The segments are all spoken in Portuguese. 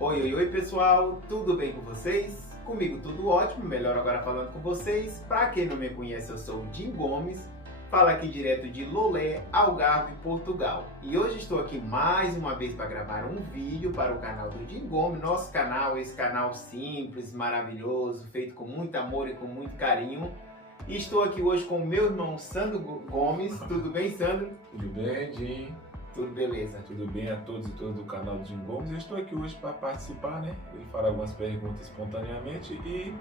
Oi, oi, oi pessoal, tudo bem com vocês? Comigo tudo ótimo, melhor agora falando com vocês. Para quem não me conhece, eu sou o Jim Gomes, falo aqui direto de Lolé, Algarve, Portugal. E hoje estou aqui mais uma vez para gravar um vídeo para o canal do Jim Gomes, nosso canal, esse canal simples, maravilhoso, feito com muito amor e com muito carinho. E estou aqui hoje com o meu irmão Sandro Gomes. Tudo bem, Sandro? Tudo bem, Jim? Tudo beleza. Tudo bem a todos e todas do canal do Jim Gomes. Eu estou aqui hoje para participar, né? E fará algumas perguntas espontaneamente e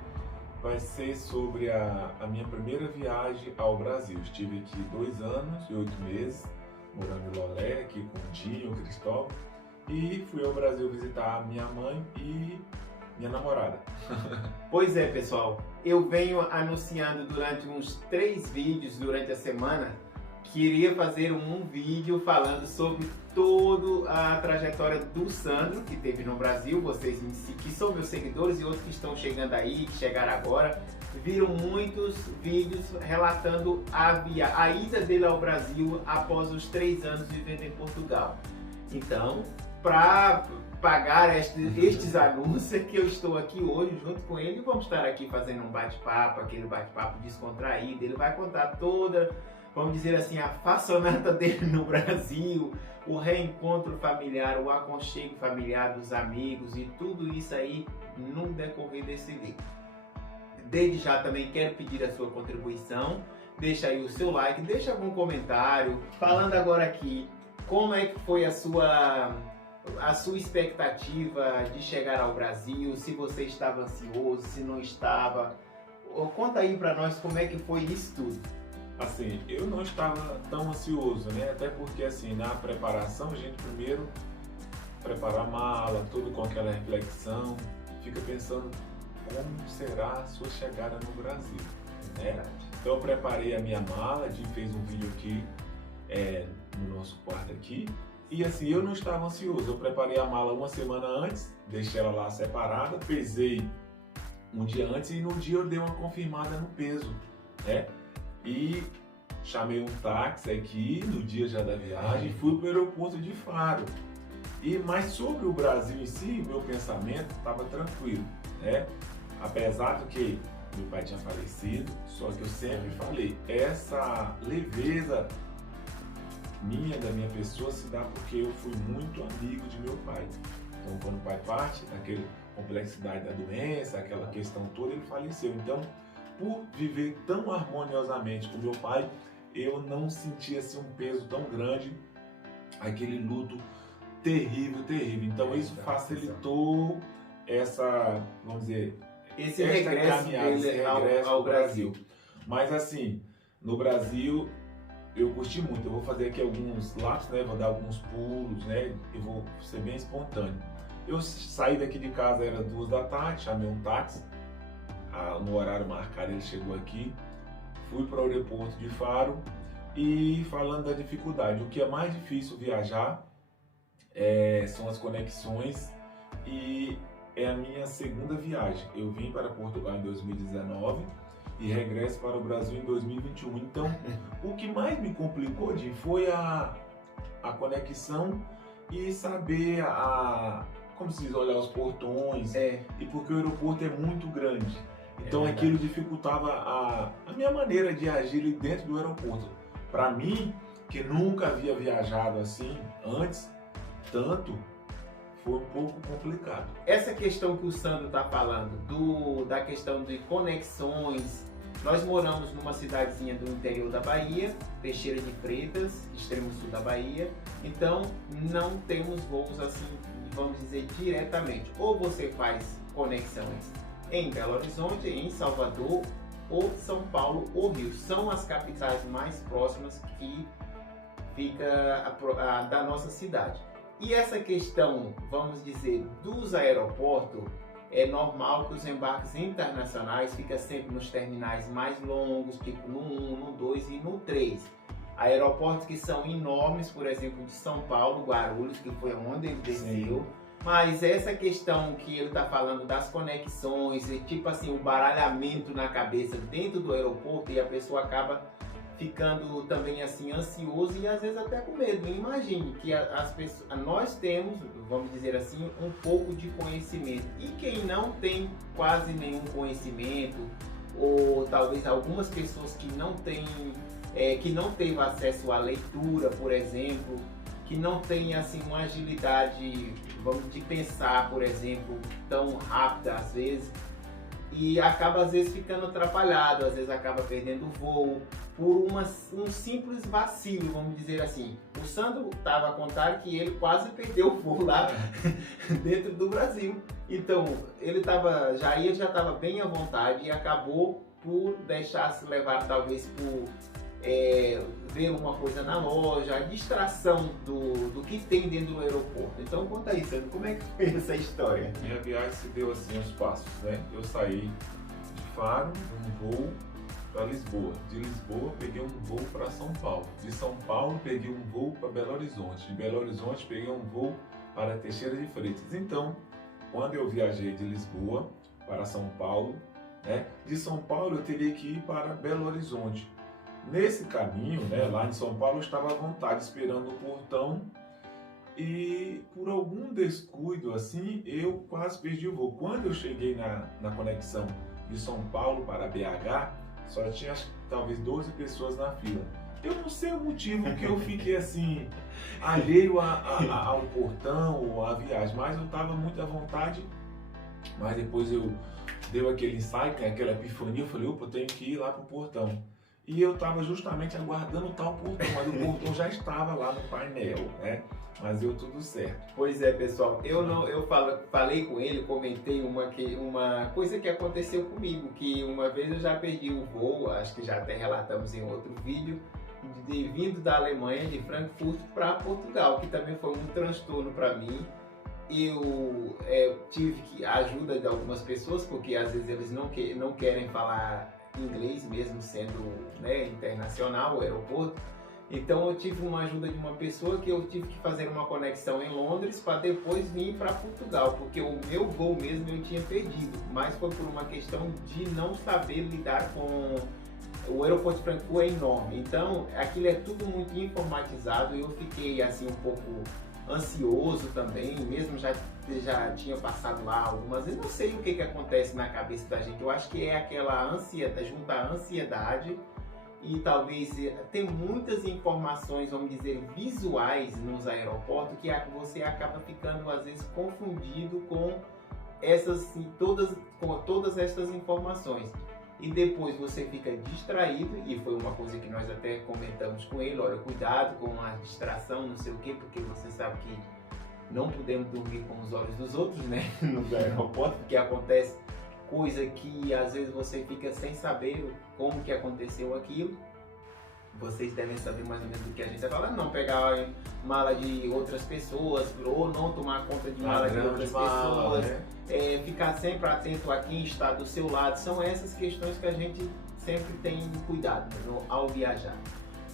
vai ser sobre a minha primeira viagem ao Brasil. Estive aqui 2 anos e 8 meses, morando em Lolé, aqui com o Dinho, o Cristóvão, e fui ao Brasil visitar a minha mãe e minha namorada. Pois é, pessoal, eu venho anunciando durante uns 3 vídeos durante a semana que iria fazer um vídeo falando sobre toda a trajetória do Sandro, que teve no Brasil. Vocês que são meus seguidores e outros que estão chegando aí, que chegaram agora, viram muitos vídeos relatando a ida dele ao Brasil após os 3 anos vivendo em Portugal. Então, para pagar estes anúncios que eu estou aqui hoje junto com ele, vamos estar aqui fazendo um bate-papo, aquele bate-papo descontraído. Ele vai contar toda, vamos dizer assim, a façonata dele no Brasil, o reencontro familiar, o aconchego familiar dos amigos e tudo isso aí no decorrer desse vídeo. Desde já também quero pedir a sua contribuição, deixa aí o seu like, deixa algum comentário, falando agora aqui como é que foi a sua expectativa de chegar ao Brasil, se você estava ansioso, se não estava. Conta aí pra nós como é que foi isso tudo. Assim, eu não estava tão ansioso, né? Até porque, assim, na preparação, a gente primeiro prepara a mala, tudo com aquela reflexão, fica pensando como será a sua chegada no Brasil, né? Então eu preparei a minha mala, a gente fez um vídeo aqui no nosso quarto aqui, e assim, eu não estava ansioso. Eu preparei a mala uma semana antes, deixei ela lá separada, pesei um dia antes e no dia eu dei uma confirmada no peso, né? E chamei um táxi aqui no dia já da viagem e fui para o aeroporto de Faro. Mas sobre o Brasil em si, meu pensamento estava tranquilo, né? Apesar do que meu pai tinha falecido, só que eu sempre falei, essa leveza da minha pessoa se dá porque eu fui muito amigo de meu pai. Então quando o pai parte, aquela complexidade da doença, aquela questão toda, ele faleceu. Então, por viver tão harmoniosamente com meu pai, eu não senti assim um peso tão grande, aquele luto terrível. Então isso facilitou essa, vamos dizer, esse regresso dele ao Brasil. Mas assim, no Brasil eu curti muito. Eu vou fazer aqui alguns lapsos, né? Vou dar alguns pulos, né? Eu vou ser bem espontâneo. Eu saí daqui de casa, era 2 da tarde, chamei um táxi. No horário marcado ele chegou aqui, fui para o aeroporto de Faro e falando da dificuldade, o que é mais difícil viajar são as conexões e é a minha segunda viagem. Eu vim para Portugal em 2019 e regresso para o Brasil em 2021. Então, o que mais me complicou, Jim, foi a conexão e saber como se diz, olhar os portões, e porque o aeroporto é muito grande. Então aquilo dificultava a minha maneira de agir ali dentro do aeroporto. Para mim, que nunca havia viajado assim antes, tanto, foi um pouco complicado. Essa questão que o Sandro está falando, da questão de conexões, nós moramos numa cidadezinha do interior da Bahia, Teixeira de Freitas, extremo sul da Bahia, então não temos voos assim, vamos dizer, diretamente. Ou você faz conexões em Belo Horizonte, em Salvador, ou São Paulo ou Rio. São as capitais mais próximas que fica da nossa cidade. E essa questão, vamos dizer, dos aeroportos, é normal que os embarques internacionais fiquem sempre nos terminais mais longos, tipo no 1, no 2 e no 3. Aeroportos que são enormes, por exemplo, de São Paulo, Guarulhos, que foi onde ele desceu. Sim. Mas essa questão que ele está falando das conexões, tipo assim, o baralhamento na cabeça dentro do aeroporto, e a pessoa acaba ficando também assim ansioso e às vezes até com medo. Imagine que as pessoas, nós temos, vamos dizer assim, um pouco de conhecimento, e quem não tem quase nenhum conhecimento, ou talvez algumas pessoas que não têm, que não teve acesso à leitura, por exemplo, que não tem assim uma agilidade, vamos, de pensar, por exemplo, tão rápida às vezes, e acaba às vezes ficando atrapalhado, às vezes acaba perdendo o voo por um simples vacilo, vamos dizer assim. O Sandro estava a contar que ele quase perdeu o voo lá dentro do Brasil. Então, ele já estava bem à vontade e acabou por deixar-se levar talvez por ver uma coisa na loja, a distração do que tem dentro do aeroporto. Então conta aí, Sandro, como é que foi essa história? Minha viagem se deu assim aos passos, né? Eu saí de Faro, num voo para Lisboa. De Lisboa peguei um voo para São Paulo. De São Paulo peguei um voo para Belo Horizonte. De Belo Horizonte peguei um voo para Teixeira de Freitas. Então, quando eu viajei de Lisboa para São Paulo, né? De São Paulo eu teria que ir para Belo Horizonte. Nesse caminho, né, lá em São Paulo, eu estava à vontade esperando o portão e por algum descuido assim, eu quase perdi o voo. Quando eu cheguei na conexão de São Paulo para BH, só tinha talvez 12 pessoas na fila. Eu não sei o motivo que eu fiquei assim, alheio ao portão ou à viagem, mas eu estava muito à vontade. Mas depois eu deu aquele insight, aquela epifania, eu falei, opa, eu tenho que ir lá para o portão. E eu estava justamente aguardando o tal portão, mas o portão já estava lá no painel, né? Mas deu tudo certo. Pois é, pessoal, falei com ele, comentei uma coisa que aconteceu comigo, que uma vez eu já perdi o voo, acho que já até relatamos em outro vídeo, vindo da Alemanha, de Frankfurt para Portugal, que também foi um transtorno para mim. Eu tive a ajuda de algumas pessoas, porque às vezes eles não querem falar inglês, mesmo sendo, né, internacional o aeroporto. Então eu tive uma ajuda de uma pessoa que eu tive que fazer uma conexão em Londres para depois vir para Portugal, porque o meu voo mesmo eu tinha perdido, mas foi por uma questão de não saber lidar com o aeroporto de Frankfurt. É enorme, então aquilo é tudo muito informatizado e eu fiquei assim um pouco ansioso também, mesmo já tinha passado lá algumas vezes. Não sei o que acontece na cabeça da gente, eu acho que é aquela ansiedade, juntar a ansiedade e talvez tem muitas informações, vamos dizer, visuais nos aeroportos, que você acaba ficando às vezes confundido com todas essas informações. E depois você fica distraído, e foi uma coisa que nós até comentamos com ele, olha, cuidado com a distração, não sei o quê, porque você sabe que não podemos dormir com os olhos dos outros, né, no aeroporto, porque acontece coisa que às vezes você fica sem saber como que aconteceu aquilo. Vocês devem saber mais ou menos do que a gente está falando, não pegar mala de outras pessoas, ou não tomar conta de mala de outras pessoas, né? Ficar sempre atento a quem está do seu lado. São essas questões que a gente sempre tem cuidado, né, ao viajar.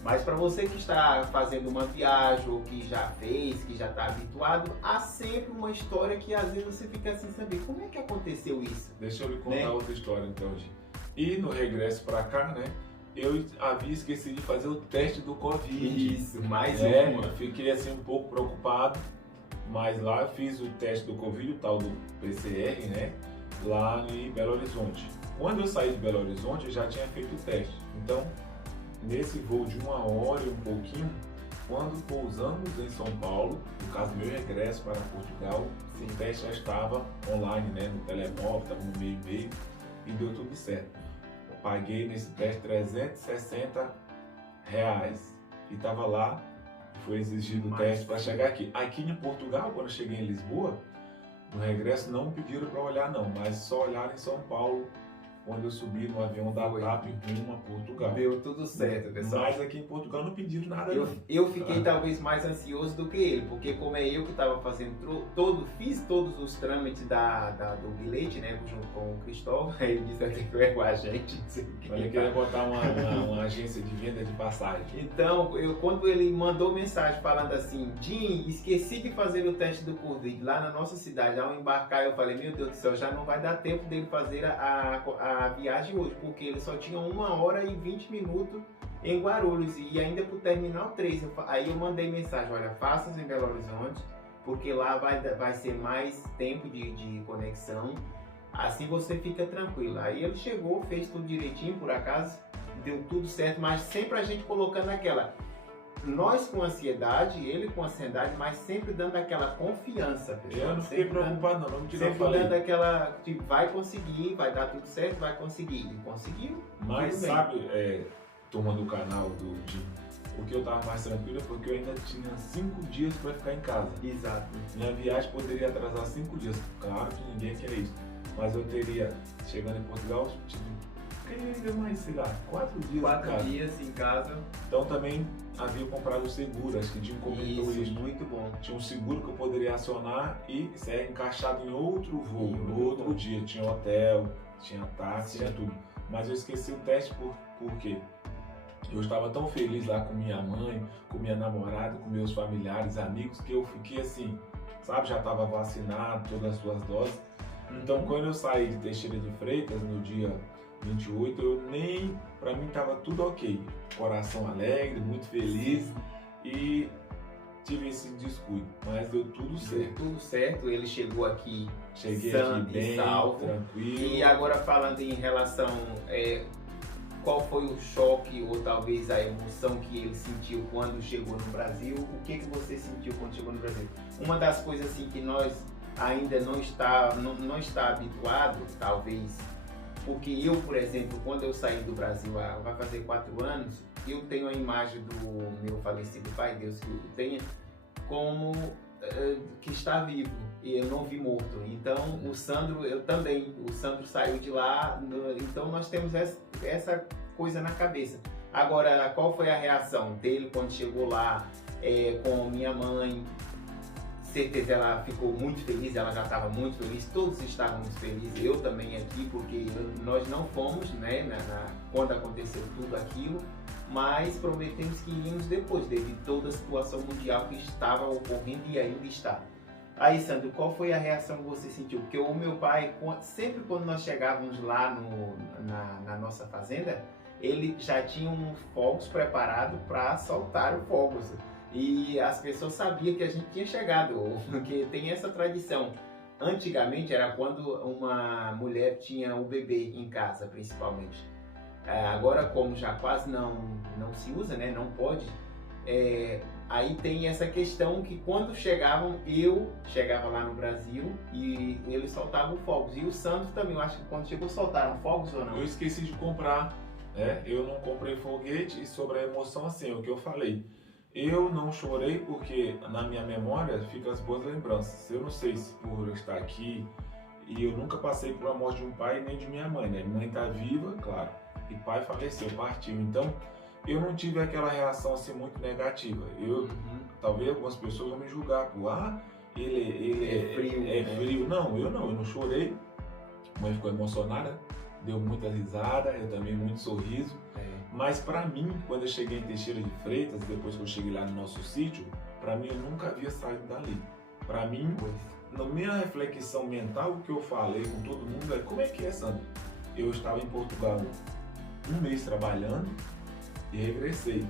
Mas para você que está fazendo uma viagem, ou que já fez, que já está habituado, há sempre uma história que às vezes você fica sem saber como é que aconteceu isso. Deixa eu lhe contar outra história então, Gi. E no regresso para cá, né? Eu havia esquecido de fazer o teste do Covid. Isso, mais uma. Eu fiquei assim um pouco preocupado, mas lá eu fiz o teste do Covid, o tal do PCR, né? Lá em Belo Horizonte. Quando eu saí de Belo Horizonte, eu já tinha feito o teste. Então, nesse voo de 1 hora e um pouquinho, quando pousamos em São Paulo, no caso meu regresso para Portugal, o teste já estava online, né? No telemóvel, estava no meio e deu tudo certo. Paguei nesse teste R$360 e estava lá, foi exigido o teste para chegar aqui. Aqui em Portugal, quando eu cheguei em Lisboa, no regresso não me pediram para olhar não, mas só olharam em São Paulo, quando eu subi no avião da TAP rumo a Portugal. Deu tudo certo, pessoal. Mas aqui em Portugal não pediram nada. Eu fiquei talvez mais ansioso do que ele, porque como é eu que estava fazendo fiz todos os trâmites do bilhete, né, junto com o Cristóvão, aí ele disse até que eu era o agente. Ele queria botar uma agência de venda de passagem. Então, quando ele mandou mensagem falando assim, Jim, esqueci de fazer o teste do Covid lá na nossa cidade, ao embarcar, eu falei, meu Deus do céu, já não vai dar tempo dele fazer a viagem hoje, porque ele só tinha 1 hora e 20 minutos em Guarulhos, e ainda pro Terminal 3. Aí eu mandei mensagem, olha, faça em Belo Horizonte, porque lá vai ser mais tempo de conexão, assim você fica tranquilo. Aí ele chegou, fez tudo direitinho, por acaso, deu tudo certo, mas sempre a gente colocando aquela, nós com ansiedade, ele com ansiedade, mas sempre dando aquela confiança, pessoal. Eu não fiquei preocupado não, sempre dando aquela, tipo, vai conseguir, vai dar tudo certo, vai conseguir. E conseguiu. Mas sabe, turma do canal do Jim, o que eu tava mais tranquilo é porque eu ainda tinha 5 dias para ficar em casa. Exato. Minha viagem poderia atrasar 5 dias. Claro que ninguém quer isso. Mas eu teria, chegando em Portugal, ainda mais, sei lá, 4 dias 4 dias em casa. Então também havia comprado o seguro, acho que o Jim comentou isso. Muito bom. Tinha um seguro que eu poderia acionar e ser encaixado em outro voo, no outro dia. Tinha hotel, tinha táxi, tinha tudo. Mas eu esqueci o teste porque eu estava tão feliz lá com minha mãe, com minha namorada, com meus familiares, amigos, que eu fiquei assim, sabe, já estava vacinado, todas as duas doses. Então quando eu saí de Teixeira de Freitas no dia 28, pra mim tava tudo ok, coração alegre, muito feliz e tive esse descuido, mas deu tudo certo. Deu tudo certo, ele chegou aqui, cheguei sã aqui bem, e salvo, tranquilo. E agora falando em relação, qual foi o choque ou talvez a emoção que ele sentiu quando chegou no Brasil? O que você sentiu quando chegou no Brasil? Uma das coisas assim que nós ainda não está habituado, talvez, porque eu, por exemplo, quando eu saí do Brasil, vai fazer 4 anos, eu tenho a imagem do meu falecido pai, Deus que o tenha, como que está vivo, e eu não vi morto. Então o Sandro, eu também, o Sandro saiu de lá, então nós temos essa coisa na cabeça. Agora, qual foi a reação dele quando chegou lá, com minha mãe? Certeza, ela ficou muito feliz, ela já estava muito feliz, todos estávamos felizes, eu também aqui, porque nós não fomos, né, quando aconteceu tudo aquilo, mas prometemos que iríamos depois, devido a toda a situação mundial que estava ocorrendo e ainda está. Aí, Sandro, qual foi a reação que você sentiu? Porque o meu pai, sempre quando nós chegávamos lá na nossa fazenda, ele já tinha fogos preparados para soltar os fogos. E as pessoas sabiam que a gente tinha chegado, porque tem essa tradição. Antigamente era quando uma mulher tinha um bebê em casa, principalmente. Agora, como já quase não se usa, né, não pode, aí tem essa questão que quando chegavam, eu chegava lá no Brasil e eles soltavam fogos. E o Santos também, eu acho que quando chegou soltaram fogos ou não? Eu esqueci de comprar, né? Eu não comprei foguete, e sobre a emoção, assim, o que eu falei. Eu não chorei porque na minha memória ficam as boas lembranças. Eu não sei se por estar aqui, e eu nunca passei por a morte de um pai nem de minha mãe, né? Minha mãe está viva, claro, e pai faleceu, partiu. Então eu não tive aquela reação assim muito negativa. Talvez algumas pessoas vão me julgar por ele é frio. Frio. Não, eu não chorei. A mãe ficou emocionada, deu muita risada, eu também muito sorriso. Mas para mim, quando eu cheguei em Teixeira de Freitas, depois que eu cheguei lá no nosso sítio, para mim eu nunca havia saído dali. Para mim, na minha reflexão mental, o que eu falei com todo mundo é: como é que é, Sandro? Eu estava em Portugal 1 mês trabalhando e regressei.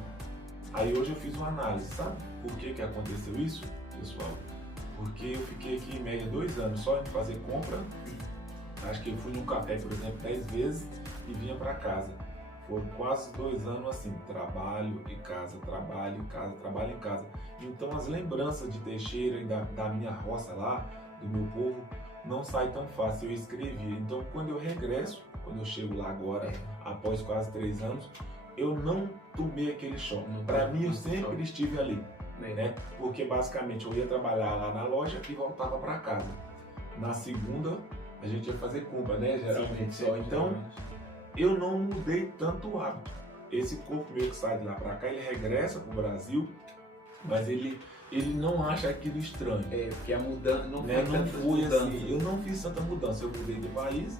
Aí hoje eu fiz uma análise, sabe por que aconteceu isso, pessoal? Porque eu fiquei aqui em média 2 anos só indo fazer compra. Acho que eu fui num café, por exemplo, 10 vezes e vinha para casa. Foram quase 2 anos assim, trabalho e casa, trabalho e casa, trabalho em casa. Então as lembranças de Teixeira e da minha roça lá, do meu povo, não sai tão fácil. Eu escrevi. Então quando eu regresso, quando eu chego lá agora, após quase 3 anos, eu não tomei aquele choque. Para mim eu sempre estive ali, né? Porque basicamente eu ia trabalhar lá na loja e voltava para casa. Na segunda a gente ia fazer compra, né? Geralmente só. Então eu não mudei tanto o hábito. Esse corpo meu que sai de lá para cá, ele regressa para o Brasil, mas ele não acha aquilo estranho. Porque a mudança não foi assim. Eu não fiz tanta mudança. Eu mudei de país,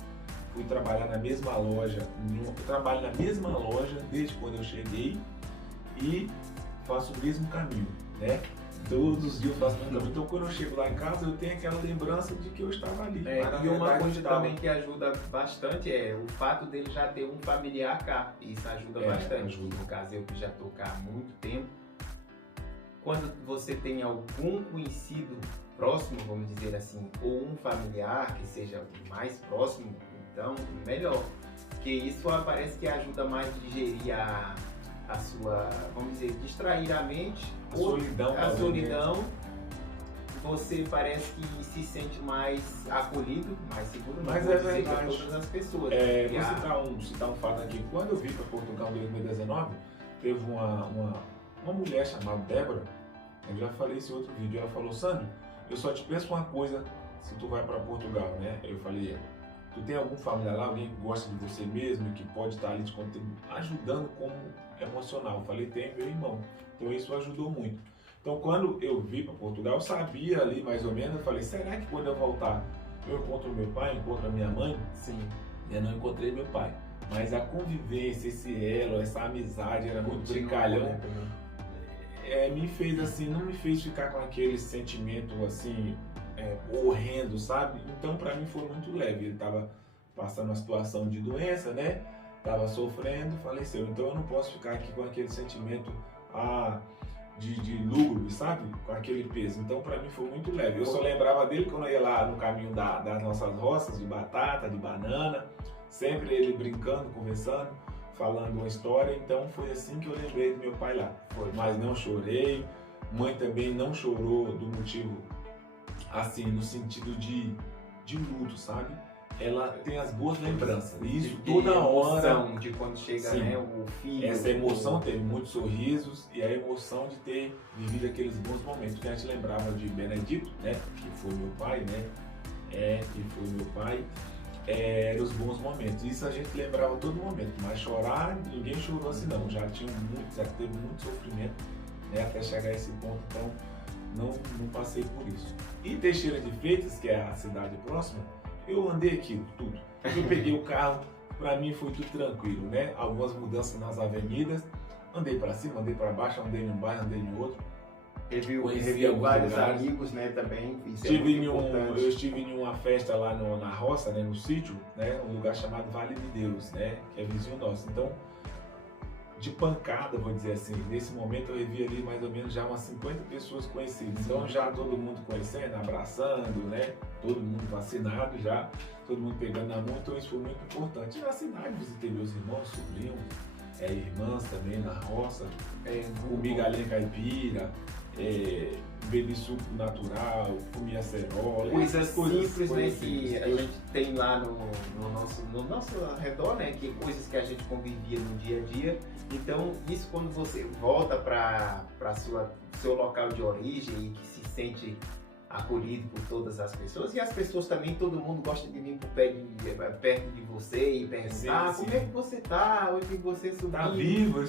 fui trabalhar na mesma loja. Eu trabalho na mesma loja desde quando eu cheguei e faço o mesmo caminho, né? Todos os dias eu faço meu caminho. Então quando eu chego lá em casa, eu tenho aquela lembrança de que eu estava ali. E uma coisa também que ajuda bastante é o fato dele já ter um familiar cá. Isso ajuda bastante. Ajuda. No caso, eu que já estou cá há muito tempo. Quando você tem algum conhecido próximo, vamos dizer assim, ou um familiar que seja mais próximo, então melhor. Porque isso parece que ajuda mais a digerir a sua, vamos dizer, distrair a mente. A solidão. Você parece que se sente mais acolhido, mais seguro. Mas não é vou dizer que verdade. todas as pessoas. Vou citar um fato aqui. Quando eu vim para Portugal em 2019, teve uma mulher chamada Débora. Eu já falei esse outro vídeo. Ela falou: Sandro, eu só te peço uma coisa se tu vai para Portugal, né? Eu falei: tu tem algum familiar lá, alguém que gosta de você mesmo e que pode estar ali te ajudando como emocional? Eu falei: tem meu irmão. Então isso ajudou muito. Então quando eu vim para Portugal, eu sabia ali mais ou menos, eu falei: será que quando eu voltar eu encontro meu pai, encontro a minha mãe? Sim. Eu não encontrei meu pai. Mas a convivência, esse elo, essa amizade era muito brincalhão. Me fez assim, não me fez ficar com aquele sentimento assim, horrendo, sabe? Então pra mim foi muito leve. Ele tava passando uma situação de doença, né? Tava sofrendo, faleceu. Então eu não posso ficar aqui com aquele sentimento de lúgubre, sabe? Com aquele peso. Então pra mim foi muito leve. Eu só lembrava dele quando eu ia lá no caminho das nossas roças, de batata, de banana. Sempre ele brincando, conversando, falando uma história. Então foi assim que eu lembrei do meu pai lá. Mas não chorei. Mãe também não chorou do motivo, assim, no sentido de luto, sabe? Ela tem as boas lembranças. Isso toda hora. De quando chega, sim, né, o filho. Essa emoção, teve muitos sorrisos e a emoção de ter vivido aqueles bons momentos. Que a gente lembrava de Benedito, né? Que foi meu pai, né? Que foi meu pai. Eram os bons momentos. Isso a gente lembrava todo momento. Mas chorar, ninguém chorou assim não. Já teve muito sofrimento, né? Até chegar a esse ponto. Então, não passei por isso. E Teixeira de Freitas, que é a cidade próxima, eu andei aqui, tudo. Eu peguei o carro, pra mim foi tudo tranquilo, né? Algumas mudanças nas avenidas, andei pra cima, andei pra baixo, andei num bairro, andei em outro. Conheci vários amigos, né, também. Eu estive em uma festa lá na roça, né, no sítio, né? Um lugar chamado Vale de Deus, né? Que é vizinho nosso. Então, de pancada, vou dizer assim, nesse momento eu revi ali mais ou menos já umas 50 pessoas conhecidas. Então já todo mundo conhecendo, abraçando, né? Todo mundo vacinado já, todo mundo pegando na mão, então isso foi muito importante. E na cidade visitei meus irmãos, sobrinhos, irmãs também na roça, comi galinha caipira, bebi suco natural, comi acerola. Coisas simples, né, que a gente tem lá no nosso redor, né, que coisas que a gente convivia no dia a dia. Então, isso quando você volta para seu local de origem e que se sente acolhido por todas as pessoas, e as pessoas também, todo mundo gosta de vir perto de você e perguntar: como é que você tá? Onde você subiu? Tá vivo?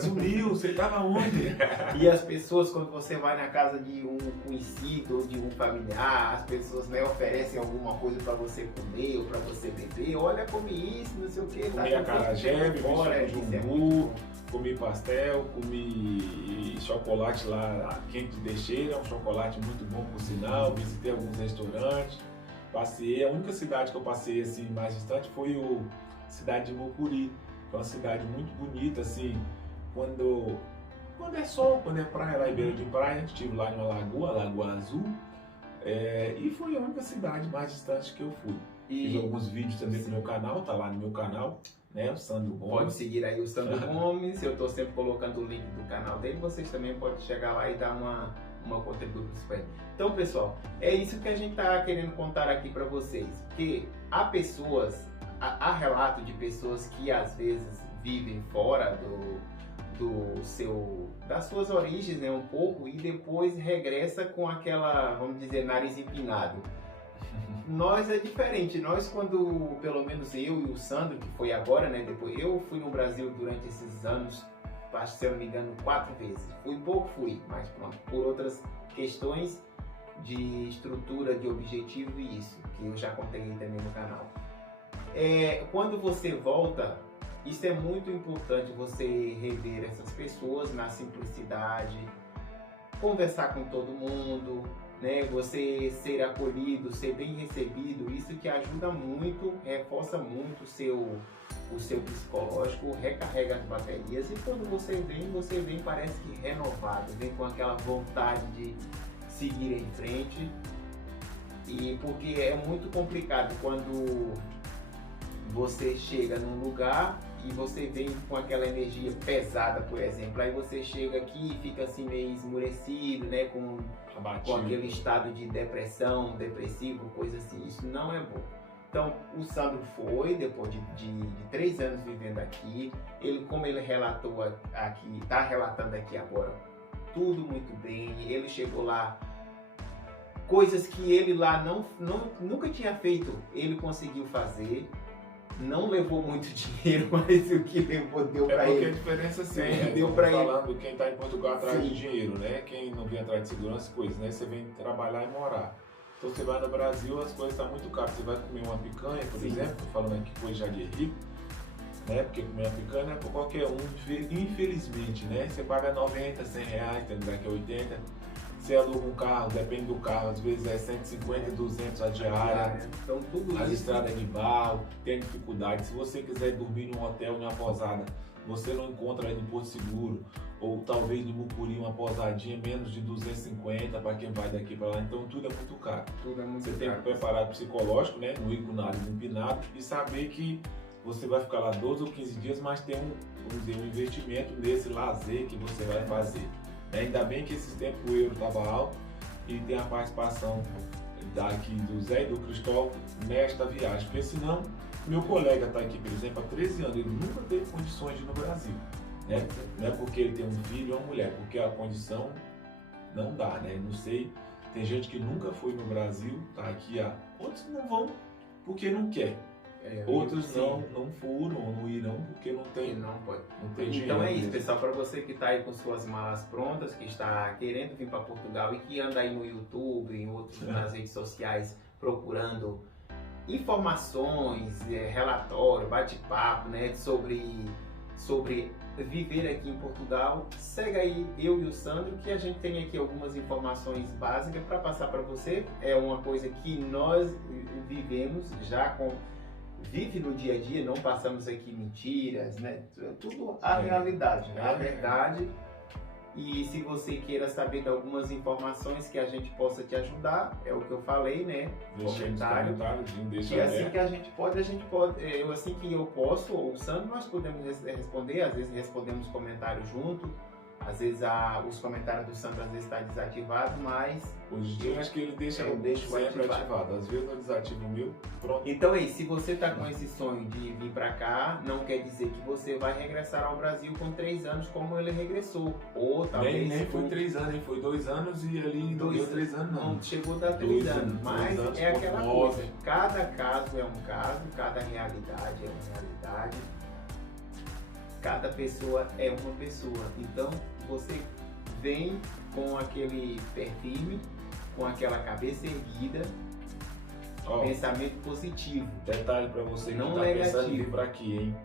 Sumiu, você tava onde? E as pessoas, quando você vai na casa de um conhecido ou de um familiar, as pessoas, né, oferecem alguma coisa para você comer ou para você beber. Olha, come isso, não sei o que. Comi acarajé, bebi jumbu, comi pastel, comi chocolate lá quente de Teixeira, um chocolate muito bom por sinal. Visitei alguns restaurantes, passei. A única cidade que eu passei assim mais distante foi a cidade de Mucuri, que é uma cidade muito bonita assim, quando é sol, quando é praia, lá em beira de praia. Estive lá numa Lagoa Azul, e foi a única cidade mais distante que eu fui. Fiz alguns vídeos também no meu canal, tá lá no meu canal, né, o Sandro Gomes. Pode seguir aí o Sandro Gomes, eu tô sempre colocando o link do canal dele, vocês também podem chegar lá e dar uma contribuição para ele. Então, pessoal, é isso que a gente tá querendo contar aqui para vocês, que há pessoas, há relato de pessoas que às vezes vivem fora das suas origens, né, um pouco, e depois regressa com aquela, vamos dizer, nariz empinado. Nós é diferente, nós quando, pelo menos eu e o Sandro, que foi agora, né, depois eu fui no Brasil durante esses anos, se eu não me engano, 4 vezes. Fui, mas pronto, por outras questões de estrutura, de objetivo e isso, que eu já contei também no canal. Quando você volta, isso é muito importante, você rever essas pessoas na simplicidade, conversar com todo mundo, né? Você ser acolhido, ser bem recebido, isso que ajuda muito, reforça muito o seu psicológico, recarrega as baterias, e quando você vem parece que renovado, vem com aquela vontade de seguir em frente. E porque é muito complicado quando você chega num lugar e você vem com aquela energia pesada, por exemplo, aí você chega aqui e fica assim meio esmurecido, né, com aquele estado de depressão, depressivo, coisa assim, isso não é bom. Então, o Sandro foi, depois de 3 anos vivendo aqui, como ele relatou aqui, está relatando aqui agora, tudo muito bem, ele chegou lá, coisas que ele lá nunca tinha feito, ele conseguiu fazer. Não levou muito dinheiro, mas o que levou deu para ele. É porque a diferença assim, deu para ele. Falando quem está em Portugal atrás de dinheiro, né? Quem não vem atrás de segurança, coisas, né? Você vem trabalhar e morar. Então você vai no Brasil, as coisas estão muito caras. Você vai comer uma picanha, por exemplo, falando aqui coisa já de rico, né? Porque comer uma picanha não é para qualquer um, infelizmente, né? Você paga 90, 100 reais, tem lugar que é 80. Você aluga um carro, depende do carro, às vezes é 150, 200 a diária. Então tudo as isso. estradas de barro, tem dificuldade. Se você quiser dormir num hotel, numa pousada, você não encontra aí no Porto Seguro, ou talvez no Mucuri uma pousadinha menos de 250 para quem vai daqui para lá. Então tudo é muito caro. Tudo é muito você caro. Tem que preparar psicológico, né? Não ir com o nariz empinado e saber que você vai ficar lá 12 ou 15 dias, mas tem um investimento nesse lazer que você vai fazer. Ainda bem que esses tempos o euro estava alto e tem a participação daqui do Zé e do Cristóvão nesta viagem, porque senão meu colega está aqui, por exemplo, há 13 anos, ele nunca teve condições de ir no Brasil, né? Não é porque ele tem um filho ou uma mulher, porque a condição não dá, né? Não sei, tem gente que nunca foi no Brasil, tá aqui, outros não vão porque não quer. Outros não foram, não irão porque não tem dinheiro. Então é isso, pessoal, para você que está aí com suas malas prontas, que está querendo vir para Portugal e que anda aí no YouTube, em outros, nas redes sociais, procurando informações, relatório, bate-papo, né, sobre viver aqui em Portugal, segue aí eu e o Sandro, que a gente tem aqui algumas informações básicas para passar para você. É uma coisa que nós vivemos já vive no dia a dia, não passamos aqui mentiras, né? Tudo a realidade, né? A verdade. E se você queira saber de algumas informações que a gente possa te ajudar, é o que eu falei, né? Comentário. E assim que a gente pode, eu assim que eu posso, ou o Sandro, nós podemos responder, às vezes respondemos comentários junto. Às vezes os comentários do Sandro às vezes está desativado, mas hoje em dia acho que ele deixa sempre ativado. Às vezes eu desativo o meu, pronto. Então aí, se você está com esse sonho de vir para cá, não quer dizer que você vai regressar ao Brasil com 3 anos como ele regressou. Ou talvez nem foi 3 anos, foi 2 anos e ali não deu 3 anos não. Não chegou a dar 3 anos, mas é aquela coisa. Cada caso é um caso, cada realidade é uma realidade. Cada pessoa é uma pessoa, então você vem com aquele pé firme, com aquela cabeça erguida, pensamento positivo. Detalhe para você que não está pensando em vir para aqui, hein?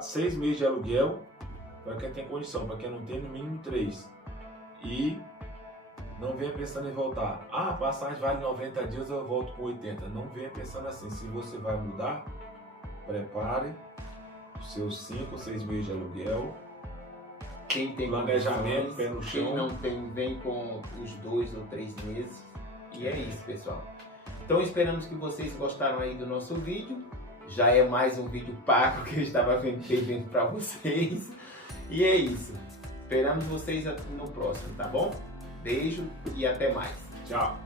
6 meses de aluguel para quem tem condição, para quem não tem no mínimo 3. E não venha pensando em voltar. A passagem vale 90 dias, eu volto com 80. Não venha pensando assim. Se você vai mudar, prepare os seus 5 ou 6 meses de aluguel. Quem tem planejamento, pé no chão. Quem não tem, vem com os 2 ou 3 meses. E é isso, pessoal. Então esperamos que vocês gostaram aí do nosso vídeo. Já é mais um vídeo pago que eu estava pedindo para vocês. E é isso. Esperamos vocês no próximo, tá bom? Beijo e até mais. Tchau.